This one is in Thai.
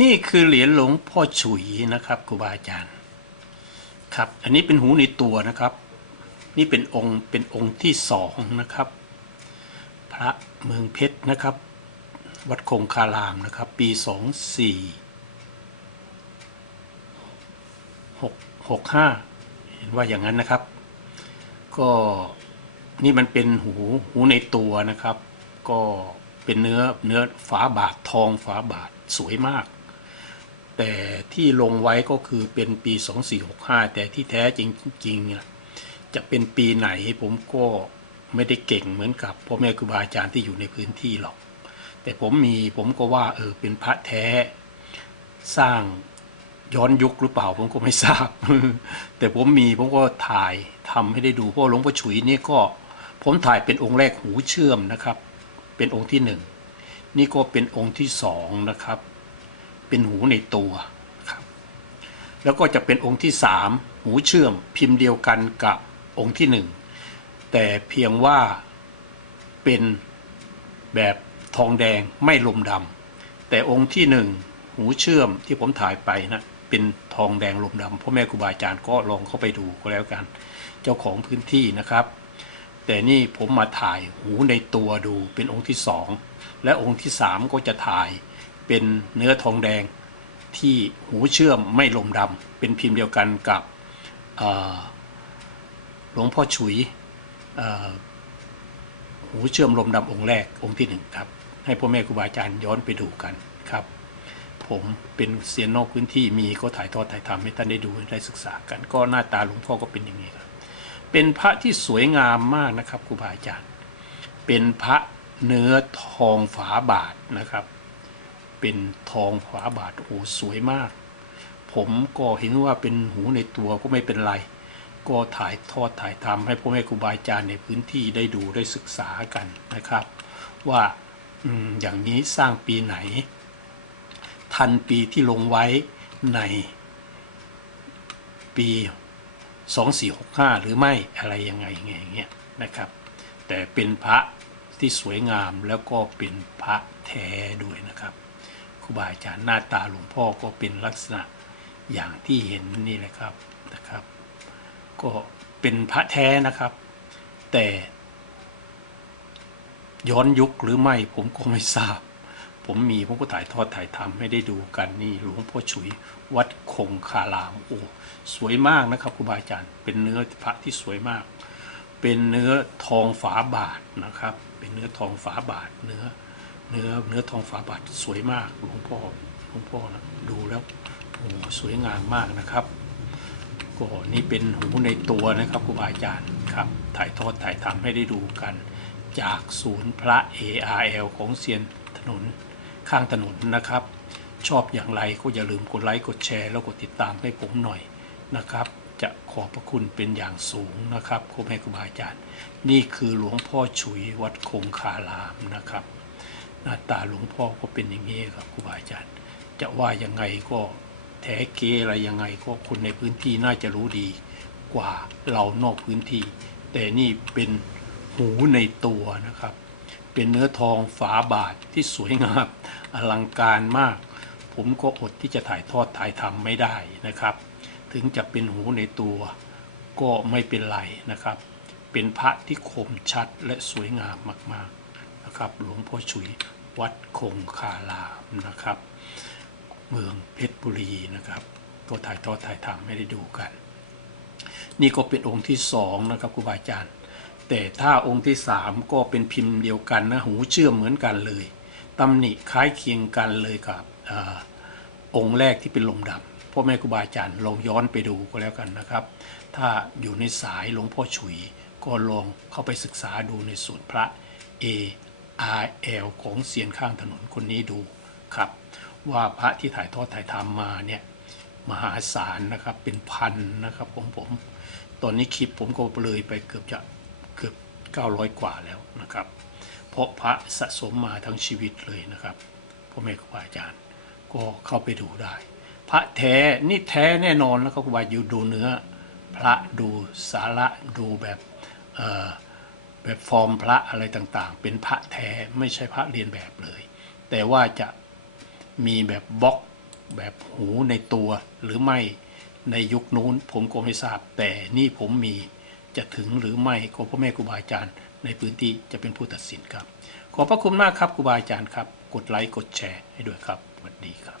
นี่คือเหรียญหลวงพ่อฉุยนะครับครูบาอาจารย์ครับ อันนี้เป็นหูในตัวนะครับ นี่เป็นองค์เป็นองค์ที่สองนะครับ พระเมืองเพชรนะครับ วัดคงคารามนะครับ ปีสองสี่หกหกห้าเห็นว่าอย่างนั้นนะครับ ก็นี่มันเป็นหูหูในตัวนะครับ ก็เป็นเนื้อเนื้อฝาบาททองฝาบาทสวยมาก แต่ที่ลงไว้ก็คือเป็นปี 2465 แต่ที่แท้จริงๆจะเป็นปีไหนผมก็ไม่ได้เก่งเหมือนกับพ่อแม่ครูบาอาจารย์ที่อยู่ในพื้นที่หรอก แต่ผมมีผมก็ว่าเออเป็นพระแท้สร้างย้อนยุคหรือเปล่าผมก็ไม่ทราบ แต่ผมมีผมก็ถ่ายทำให้ได้ดูเพราะหลวงพ่อฉุยนี่ก็ผมถ่ายเป็นองค์แรกหูเชื่อมนะครับ เป็นองค์ที่หนึ่งนี่ก็เป็นองค์ที่สองนะครับ เป็นหูในตัวครับแล้วก็จะเป็นองค์ที่สามหูเชื่อมพิมพ์เดียวกันกับองค์ที่หนึ่งแต่เพียงว่าเป็นแบบทองแดงไม่ลมดำแต่องค์ที่หนึ่งหูเชื่อมที่ผมถ่ายไปนะเป็นทองแดงลมดำพ่อแม่ครูบาอาจารย์ก็ลองเข้าไปดูก็แล้วกัน เจ้าของพื้นที่นะครับ แต่นี่ผมมาถ่ายหูในตัวดูเป็นองค์ที่สองและองค์ที่สามก็จะถ่าย เป็นเนื้อทองแดงที่หูเชื่อมไม่ลมดำเป็นพิมพ์เดียวกันกับหลวงพ่อฉุยหูเชื่อมลมดำองค์แรกองค์ที่หนึ่งครับ ให้พ่อแม่ครูบาอาจารย์ย้อนไปดูกันครับ ผมเป็นเซียนนอกพื้นที่มีก็ถ่ายทอดถ่ายทำให้ท่านได้ดูได้ศึกษากัน ก็หน้าตาหลวงพ่อก็เป็นอย่างนี้ครับเป็นพระที่สวยงามมากนะครับครูบาอาจารย์ เป็นพระเนื้อทองฝาบาทนะครับ เป็นทองฝาบาทโอ้สวยมาก ผมก็เห็นว่าเป็นหูในตัวก็ไม่เป็นไร ก็ถ่ายทอดถ่ายทำให้พ่อแม่ครูบาอาจารย์ในพื้นที่ได้ดูได้ศึกษากันนะครับ ว่าออย่างนี้สร้างปีไหน ทันปีที่ลงไว้ในปี 2465 หรือไม่อะไรยังไงไงอย่างเงี้ยนะครับ แต่เป็นพระที่สวยงามแล้วก็เป็นพระแท้ด้วยนะครับ ครูบาอาจารย์หน้าตาหลวงพ่อก็เป็นลักษณะอย่างที่เห็นนี่แหละครับนะครับ ก็เป็นพระแท้นะครับ แต่ย้อนยุคหรือไม่ผมก็ไม่ทราบ ผมมีผมก็ถ่ายทอดถ่ายทำให้ได้ดูกันนี่หลวงพ่อฉุยวัดคงคารามโอ้สวยมากนะครับครูบาอาจารย์ เป็นเนื้อพระที่สวยมาก เป็นเนื้อทองฝาบาทนะครับ เป็นเนื้อทองฝาบาทเนื้อ เนื้อเนื้อทองฝาบาทสวยมากหลวงพ่อหลวงพ่อนะดูแล้วโอ้สวยงามมากนะครับก็นี่เป็นหูในตัวนะครับครูบาอาจารย์ครับ ถ่ายทอดถ่ายทำให้ได้ดูกัน จากศูนย์พระ ARL ของเซียนถนนข้างถนนนะครับ ชอบอย่างไรก็อย่าลืมกดไลค์กดแชร์แล้วกดติดตามให้ผมหน่อยนะครับ จะขอบพระคุณเป็นอย่างสูงนะครับครูแม่ครูบาอาจารย์ นี่คือหลวงพ่อฉุยวัดคงคารามนะครับ หน้าตาหลวงพ่อก็เป็นอย่างนี้ครับครูบาอาจารย์ จะว่ายังไงก็แท้เกอะไรยังไงก็คนในพื้นที่น่าจะรู้ดีกว่าเรานอกพื้นที่ แต่นี่เป็นหูในตัวนะครับ เป็นเนื้อทองฝาบาทที่สวยงามอลังการมาก ผมก็อดที่จะถ่ายทอดถ่ายทำไม่ได้นะครับ ถึงจะเป็นหูในตัวก็ไม่เป็นไรนะครับ เป็นพระที่คมชัดและสวยงามมากๆ นะครับหลวงพ่อฉุยวัดคงคารามนะครับ เมืองเพชรบุรีนะครับก็ถ่ายทอดถ่ายทำให้ได้ดูกัน นี่ก็เป็นองค์ที่สองนะครับครูบาอาจารย์ แต่ถ้าองค์ที่สามก็เป็นพิมพ์เดียวกันนะหูเชื่อมเหมือนกันเลยตำหนิคล้ายเคียงกันเลยกับอองค์แรกที่เป็นลมดำพ่อแม่ครูบาอาจารย์ลองย้อนไปดูก็แล้วกันนะครับ ถ้าอยู่ในสายหลวงพ่อฉุยก็ลองเข้าไปศึกษาดูในสูตรพระ A R L ของเสียนข้างถนนคนนี้ดูครับ ว่าพระที่ถ่ายทอดถ่ายทำมาเนี่ยมหาศาลนะครับเป็นพันนะครับของผม ตอนนี้คลิปผมก็เลยไปเกือบจะเกือบ 900 กว่าแล้วนะครับ เพราะพระสะสมมาทั้งชีวิตเลยนะครับพ่อแม่ครูบาอาจารย์ ก็เข้าไปดูได้ พระแท้นี่แท้แน่นอนแล้วก็ครูบาอยู่ดูเนื้อ พระดูสาระดูแบบเอ่อ แบบฟอร์มพระอะไรต่างๆ เป็นพระแท้ไม่ใช่พระเรียนแบบเลย แต่ว่าจะมีแบบบล็อกแบบหูในตัวหรือไม่ในยุคนู้นผมก็ไม่ทราบ แต่นี่ผมมีจะถึงหรือไม่ก็พ่อแม่ครูบาอาจารย์ ในพื้นที่จะเป็นผู้ตัดสินครับ ขอบพระคุณมากครับครูบาอาจารย์ครับ กดไลค์กดแชร์ให้ด้วยครับสวัสดีครับ